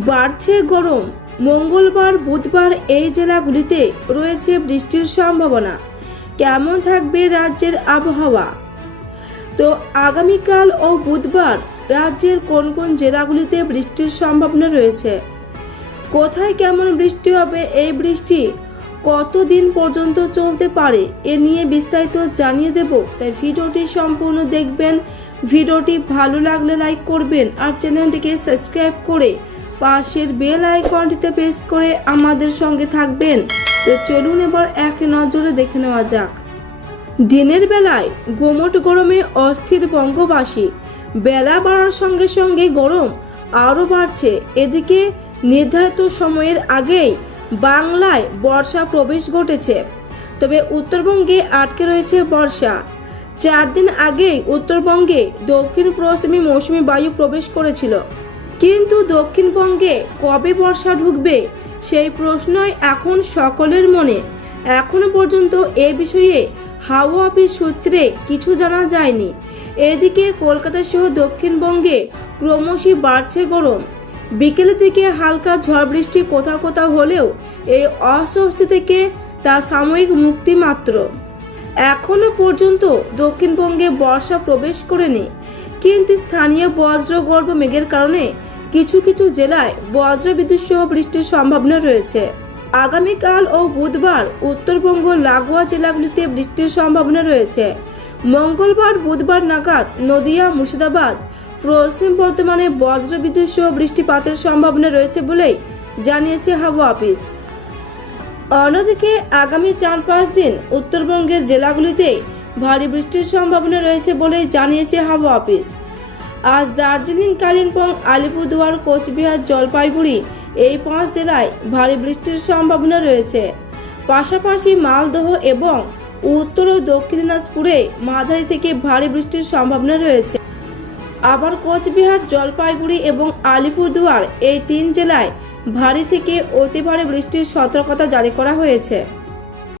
বাড়ছে গরম। মঙ্গলবার বুধবার এই জেলাগুলিতে রয়েছে বৃষ্টির সম্ভাবনা। কেমন থাকবে রাজ্যের আবহাওয়া? তো আগামীকাল ও বুধবার রাজ্যের কোন কোন জেলাগুলিতে বৃষ্টির সম্ভাবনা রয়েছে, কোথায় কেমন বৃষ্টি হবে, এই বৃষ্টি কতদিন পর্যন্ত চলতে পারে, এ নিয়ে বিস্তারিত জানিয়ে দেব। তাই ভিডিওটি সম্পূর্ণ দেখবেন। ভিডিওটি ভালো লাগলে লাইক করবেন আর চ্যানেলটিকে সাবস্ক্রাইব করে পাশের বেল আইকনটিতে প্রেস করে আমাদের সঙ্গে থাকবেন। তো চলুন এবার এক নজরে দেখে নেওয়া যাক। দিনের বেলায় গুমোট গরমে অস্থির বঙ্গবাসী। বেলা বাড়ার সঙ্গে সঙ্গে গরম আরও বাড়ছে। এদিকে নির্ধারিত সময়ের আগেই বাংলায় বর্ষা প্রবেশ ঘটেছে। তবে উত্তরবঙ্গে আটকে রয়েছে বর্ষা। 4 দিন আগেই উত্তরবঙ্গে দক্ষিণ পশ্চিমী মৌসুমী বায়ু প্রবেশ করেছিল, কিন্তু দক্ষিণবঙ্গে কবে বর্ষা ঢুকবে সেই প্রশ্নই এখন সকলের মনে। এখনো পর্যন্ত এ বিষয়ে হাওয়া অফিস সূত্রে কিছু জানা যায়নি। এদিকে কলকাতা সহ দক্ষিণবঙ্গে ক্রমশই বাড়ছে গরম। বিকেলের দিকে হালকা ঝড় বৃষ্টি কোথাও কোথাও হলেও এই অস্বস্তি থেকে তা সাময়িক মুক্তি মাত্র। এখনো পর্যন্ত দক্ষিণবঙ্গে বর্ষা প্রবেশ করেনি, কিন্তু স্থানীয় বজ্রগর্ভ মেঘের কারণে কিছু কিছু জেলায় বজ্রবিদ্যুৎ সহ বৃষ্টির সম্ভাবনা রয়েছে। আগামীকাল ও বুধবার উত্তরবঙ্গ লাগোয়া জেলাগুলিতে বৃষ্টির সম্ভাবনা রয়েছে। মঙ্গলবার বুধবার নাগাদ নদিয়া, মুর্শিদাবাদ, পশ্চিম বর্ধমানে বজ্রবিদ্যুৎ সহ বৃষ্টিপাতের সম্ভাবনা রয়েছে বলেই জানিয়েছে হাওয়া অফিস। অন্যদিকে আগামী 4-5 দিন উত্তরবঙ্গের জেলাগুলিতে ভারী বৃষ্টির সম্ভাবনা রয়েছে বলেই জানিয়েছে হাওয়া অফিস। আজ দার্জিলিং, কালিম্পং, আলিপুরদুয়ার, কোচবিহার, জলপাইগুড়ি এই 5 জেলায় ভারী বৃষ্টির সম্ভাবনা রয়েছে। পাশাপাশি মালদহ এবং উত্তর ও দক্ষিণ দিনাজপুরে মাঝারি থেকে ভারী বৃষ্টির সম্ভাবনা রয়েছে। আবার কোচবিহার, জলপাইগুড়ি এবং আলিপুরদুয়ার এই 3 জেলায় ভারী থেকে অতি ভারী বৃষ্টির সতর্কতা জারি করা হয়েছে।